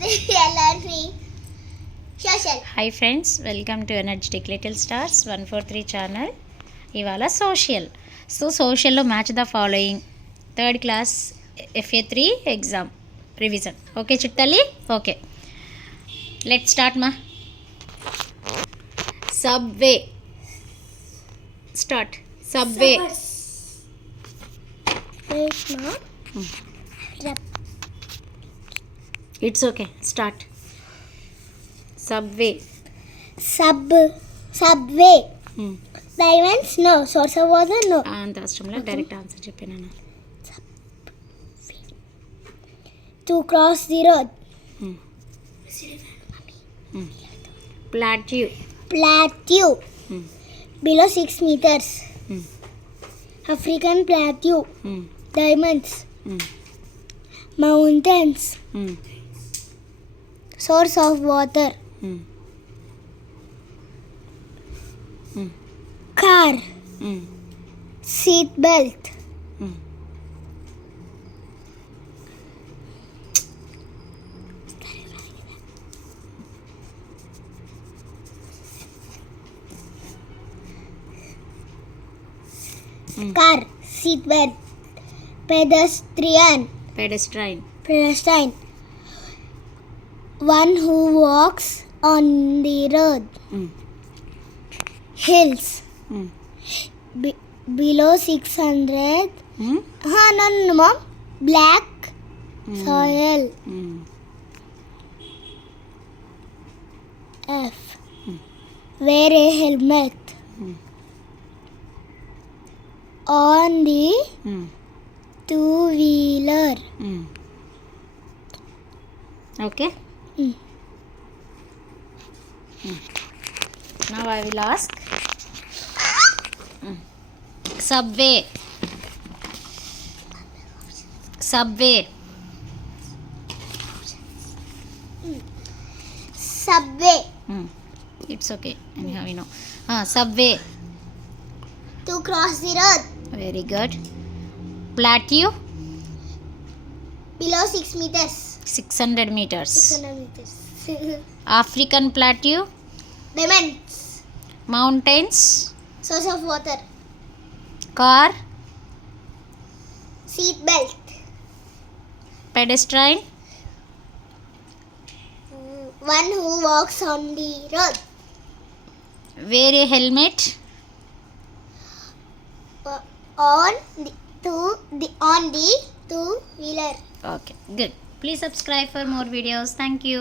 learning social. Hi friends, welcome to Energetic Little Stars 143 channel. ఇవాళ social. సోషల్లో match the following third class FA3 exam revision. Okay చిట్టల్లి? Okay, let start మా. Subway start. Subway. It's okay, start. Subway. Subway. Diamonds, no. Source of water, no. అంత అవసరంలో direct answer చెప్పాను. To cross the road. Plateau. Plateau. Below 6 meters. African plateau. Diamonds. Mountains. Source of water. Car. Seatbelt. Car. Seatbelt. Pedestrian. Pedestrian. One who walks on the road. Hills. Below 600. No, mom. Black soil. F. Wear a helmet. On the two-wheeler. Okay. Now I will ask. Subway. Subway. It's okay. Anyhow, you know. Subway. To cross the road. Very good. Plateau. Below 6 meters. 600 meters. 600 meters. African plateau. Diamonds. Mountains. Source of water. Car. Seatbelt. Pedestrian. One who walks on the road. Wear a helmet. On the two-wheeler. Okay, good. Please subscribe for more videos. Thank you.